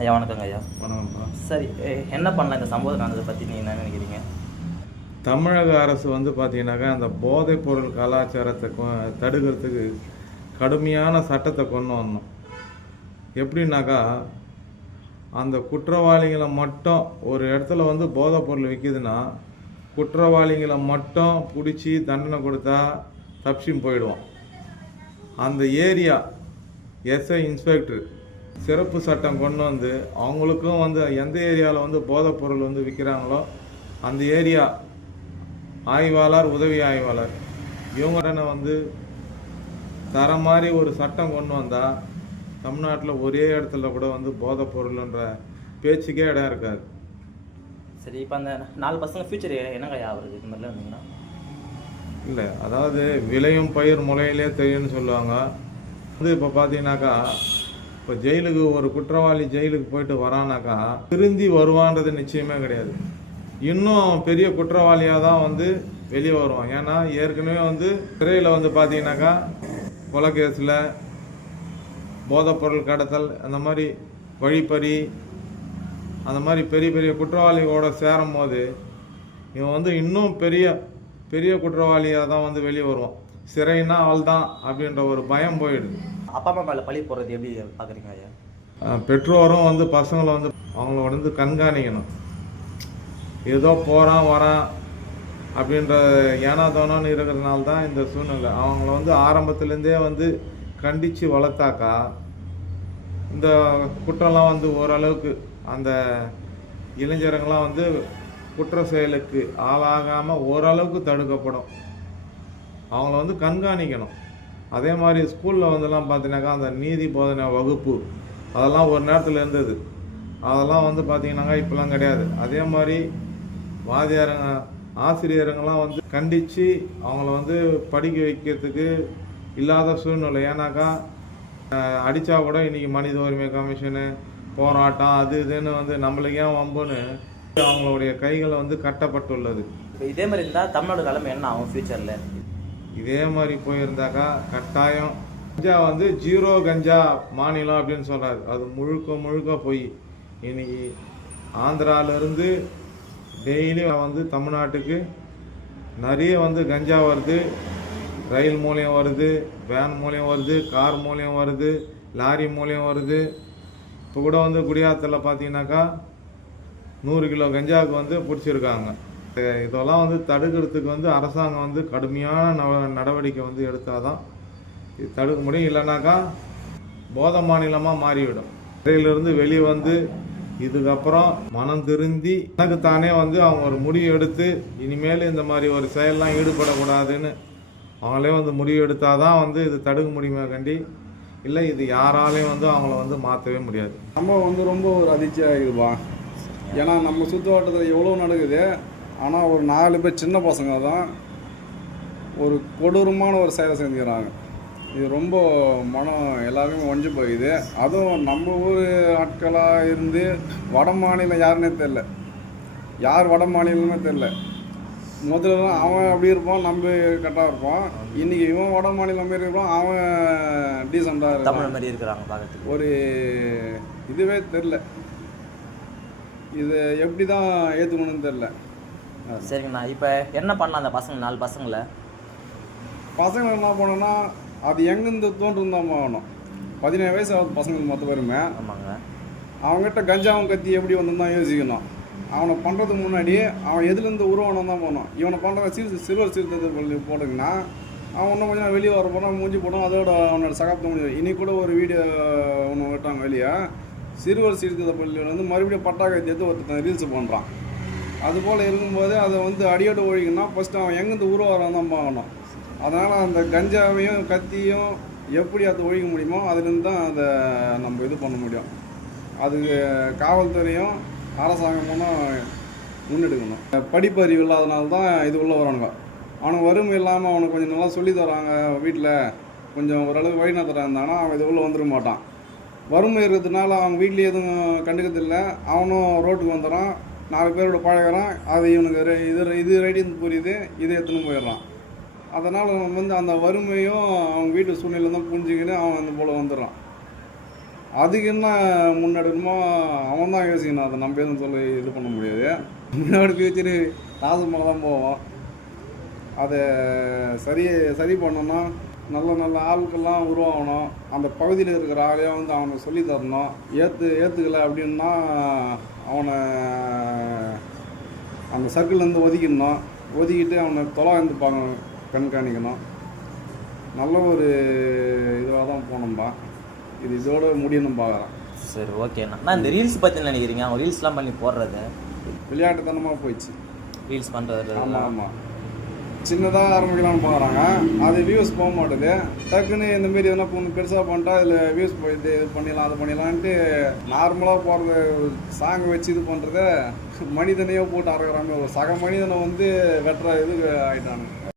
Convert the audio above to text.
ஐயா வணக்கங்க ஐயா. வணக்கம்ப்பா. சரி, என்ன பண்ணலாம் இந்த சம்பவம் நடந்ததை பற்றி நீங்கள் என்ன நினைக்கிறீங்க? தமிழக அரசு வந்து பார்த்தீங்கன்னாக்கா அந்த போதைப் பொருள் கலாச்சாரத்தை தடுக்கிறதுக்கு கடுமையான சட்டத்தை கொண்டு வரணும். எப்படின்னாக்கா அந்த குற்றவாளிகளை மட்டும் ஒரு இடத்துல வந்து போதைப் பொருள் விற்கிதுன்னா குற்றவாளிகளை மட்டும் பிடிச்சி தண்டனை கொடுத்தா தப்பிச்சும் போயிடுவோம். அந்த ஏரியா எஸ்ஐ இன்ஸ்பெக்டர் சிறப்பு சட்டம் கொண்டு வந்து அவங்களுக்கும் வந்து எந்த ஏரியாவில் வந்து போதைப் பொருள் வந்து விற்கிறாங்களோ அந்த ஏரியா ஆய்வாளர், உதவி ஆய்வாளர் இவங்க வந்து தர மாதிரி ஒரு சட்டம் கொண்டு வந்தால் தமிழ்நாட்டில் ஒரே இடத்துல கூட வந்து போதைப் பொருள்ன்ற பேச்சுக்கே இடம் இருக்காது. சரி, இப்போ அந்த 4 பசங்க ஃபியூச்சர் என்னங்க ஐயா ஆகுறது இது மாதிரிலாம் இருந்தீங்கன்னா? இல்லை, அதாவது விளையும் பயிர் முளையிலே தெரியும்னு சொல்லுவாங்க. வந்து இப்போ பார்த்தீங்கன்னாக்கா இப்போ ஜெயிலுக்கு ஒரு குற்றவாளி ஜெயிலுக்கு போயிட்டு வரானாக்கா திருந்தி வருவான்றது நிச்சயமே கிடையாது. இன்னும் பெரிய குற்றவாளியாக தான் வந்து வெளியே வருவான். ஏன்னா ஏற்கனவே வந்து சிறையில் வந்து பார்த்தீங்கன்னாக்கா கொலை கேஸில், போதைப்பொருள் கடத்தல், அந்த மாதிரி வழிப்பறி, அந்த மாதிரி பெரிய பெரிய குற்றவாளிகளோட சேரும் போது இவன் வந்து இன்னும் பெரிய பெரிய குற்றவாளியாக தான் வந்து வெளியே வருவான். சிறைன்னா அவள் தான் அப்படின்ற ஒரு பயம் போயிடுது. அப்பா அம்மா மேலே பழி போடுறது எப்படி பார்க்குறீங்க ஐயா? பெற்றோரும் வந்து பசங்களை வந்து அவங்கள வந்து கண்காணிக்கணும். ஏதோ போகிறான் வரான் அப்படின்ற ஏனாதோனான்னு இருக்கிறதுனால தான் இந்த சூழ்நிலை. அவங்கள வந்து ஆரம்பத்துலேருந்தே வந்து கண்டித்து வளர்த்தாக்கா இந்த குற்றம்லாம் வந்து ஓரளவுக்கு அந்த இளைஞர்கள்லாம் வந்து குற்ற செயலுக்கு ஆளாகாமல் ஓரளவுக்கு தடுக்கப்படும். அவங்கள வந்து கண்காணிக்கணும். அதே மாதிரி ஸ்கூலில் வந்துலாம் பார்த்தீங்கன்னாக்கா அந்த நீதி போதனை வகுப்பு அதெல்லாம் ஒரு நேரத்தில் இருந்தது. அதெல்லாம் வந்து பார்த்தீங்கன்னாக்கா இப்போலாம் கிடையாது. அதே மாதிரி வாத்தியாருங்க, ஆசிரியருங்கெல்லாம் வந்து கண்டித்து அவங்கள வந்து படிக்க வைக்கிறதுக்கு இல்லாத சூழ்நிலை. ஏன்னாக்கா அடித்தா கூட இன்றைக்கி மனித உரிமை கமிஷனு, போராட்டம், அது இதுன்னு வந்து நம்மளுக்கு ஏன் வம்புன்னு அவங்களுடைய கைகளை வந்து கட்டப்பட்டுள்ளது. இப்போ இதே மாதிரி இருந்தால் தமிழ்நாடு நிலைமை என்ன ஆகும் ஃபியூச்சரில்? இதே மாதிரி போயிருந்தாக்கா கட்டாயம் கஞ்சா வந்து 0 கஞ்சா மாநிலம் அப்படின்னு சொல்கிறாரு. அது முழுக்க முழுக்க போய் இன்னைக்கு ஆந்திராவிலேருந்து டெய்லி வந்து தமிழ்நாட்டுக்கு நிறைய வந்து கஞ்சா வருது. ரயில் மூலியம் வருது, வேன் மூலியம் வருது, கார் மூலியம் வருது, லாரி மூலியம் வருது. இப்போ கூட வந்து குடியாத்தில் பார்த்தீங்கன்னாக்கா 100 கிலோ கஞ்சாவுக்கு வந்து பிடிச்சிருக்காங்க. இதெல்லாம் வந்து தடுக்கிறதுக்கு வந்து அரசாங்கம் வந்து கடுமையான நடவடிக்கை வந்து எடுத்தால் தான் இது தடுக்க முடியும். இல்லைனாக்கா போதை மாநிலமாக மாறிவிடும். சிறையிலிருந்து வெளியே வந்து இதுக்கப்புறம் மனம் திருந்தி எனக்கு தானே வந்து அவங்க ஒரு முடிவு எடுத்து இனிமேல் இந்த மாதிரி ஒரு செயல்லாம் ஈடுபடக்கூடாதுன்னு அவங்களே வந்து முடிவு எடுத்தால் தான் வந்து இது தடுக்க முடியுமே கண்டி. இல்லை, இது யாராலையும் வந்து அவங்கள வந்து மாற்றவே முடியாது. நம்ம வந்து ரொம்ப ஒரு அதிர்ச்சியாக இருக்குதுப்பா. ஏன்னா நம்ம சுற்றுவட்டத்தில் எவ்வளோ நடக்குது, ஆனால் ஒரு 4 பேர் சின்ன பசங்க தான் ஒரு கொடூரமான ஒரு செயலை செஞ்சுக்கிறாங்க. இது ரொம்ப மனம் எல்லாருமே ஒஞ்சு போகுது. அதுவும் நம்ம ஊர் ஆட்களாக இருந்து வட மாநிலம் யாருன்னே தெரில, யார் வட மாநிலமே தெரில. முதல்ல அவன் அப்படி இருப்பான், நம்ம கரெக்டாக இருப்பான். இன்றைக்கி இவன் வட மாநிலம் மாரி இருப்பான், அவன் டீசெண்டாக இருப்பான். தமிழ் மாதிரி இருக்கிறாங்க பார்க்கறதுக்கு. ஒரு இதுவே தெரில, இது எப்படி தான் ஏற்றுக்கணும்னு தெரில. சரிங்கண்ணா, இப்போ என்ன பண்ணலாம் அந்த பசங்க 4 பசங்களை? பசங்க என்ன பண்ணோன்னா அது எங்கேருந்து தோன்றுந்தான் ஆகணும். 17 வயசு ஆகுது பசங்களுக்கு மொத்த பேருமே. ஆமாங்க. அவங்ககிட்ட கஞ்சாவும் கத்தி எப்படி வந்து தான் யோசிக்கணும். அவனை பண்ணுறதுக்கு முன்னாடி அவன் எதுலேருந்து உருவானம் தான் போகணும். இவனை பண்ணுற சிறுவர் சீர்திருத்த பள்ளி போட்டுங்கன்னா அவன் இன்னும் கொஞ்சம் வெளியே வர போனால் மூஞ்சி போடும். அதோட அவனோட சகாப்தம் முடியும். இன்னைக்கு கூட ஒரு வீடியோ ஒன்று விட்டாங்க வெளியே. சிறுவர் சீர்திருத்த பள்ளியில் வந்து மறுபடியும் பட்டாக்கத்தி எடுத்து ஒருத்தன் ரீல்ஸ் பண்ணுறான். அதுபோல் இருக்கும்போது அதை வந்து அடியோடு ஒழிக்கணும்னா ஃபஸ்ட்டு அவன் எங்கேருந்து உருவாரம் தான் பார்க்கணும். அதனால் அந்த கஞ்சாவையும் கத்தியும் எப்படி அதை ஒழிக்க முடியுமோ அதுலேருந்து தான் அதை நம்ம இது பண்ண முடியும். அதுக்கு காவல்துறையும் அரசாங்கமும் முன்னெடுக்கணும். படிப்பறிவு இல்லாதனால தான் இது உள்ளே வரானுங்க. அவனுக்கு வறுமை இல்லாமல் அவனுக்கு கொஞ்சம் நல்லா சொல்லி தராங்க, வீட்டில் கொஞ்சம் ஓரளவுக்கு வழி நடத்துகிறாங்கன்னா அவன் இது உள்ளே வந்துட மாட்டான். வறுமை இருக்கிறதுனால அவங்க வீட்லேயே எதுவும் கண்டுக்கிறதில்லை. அவனும் ரோட்டுக்கு வந்துடுறான், 4 பேரோட பழகிறான். அது இவனுக்கு இது ரைடின்னு புரியுது, இது எடுத்துன்னு போயிடுறான். அதனால் வந்து அந்த வறுமையும் அவங்க வீட்டு சூழ்நிலை தான் புரிஞ்சுக்கின்னு அவன் அந்த போல் வந்துடுறான். அதுக்கு என்ன முன்னெடுக்கணுமோ அவன் தான் யோசிக்கணும். அதை நம்ம எதுவும் சொல்லி இது பண்ண முடியாது. முன்னாடி ஃபியூச்சரு நாசமாக தான் போவோம். அதை சரி பண்ணணும்னா நல்ல நல்ல ஆட்கள்லாம் உருவாகணும். அந்த பகுதியில் இருக்கிற ஆளையே வந்து அவனுக்கு சொல்லி தரணும். ஏற்றுக்கலை அப்படின்னா அவனை அந்த சர்க்கிள்லேருந்து ஒதுக்கிட்டு அவனை தொலை வந்து கண்காணிக்கணும். நல்ல ஒரு இதுவாக தான் போனோம்பா. இதோட முடியணும் பார்க்குறேன். சரி, ஓகேண்ணா. நான் இந்த ரீல்ஸ் பற்றி நினைக்கிறீங்க? அவங்க ரீல்ஸ்லாம் பண்ணி போடுறது விளையாட்டுத்தனமாக போயிடுச்சு. ரீல்ஸ் பண்ணுறது. ஆமாம் ஆமாம், சின்னதாக ஆரம்பிக்கலாம்னு பார்க்குறாங்க. அது வியூஸ் போக மாட்டுது. டக்குன்னு இந்தமாரி எதனா பொண்ணு பெருசாக பண்ணிட்டா இதில் வியூஸ் போயிடுது. இது பண்ணிடலாம் அது பண்ணிடலான்ட்டு நார்மலாக போகிறது சாங் வச்சு இது பண்ணுறத மனிதனையோ போட்டு அறக்குறாங்க. ஒரு சக மனிதனை வந்து வெட்டுற இதுக்கு ஆகிட்டானுங்க.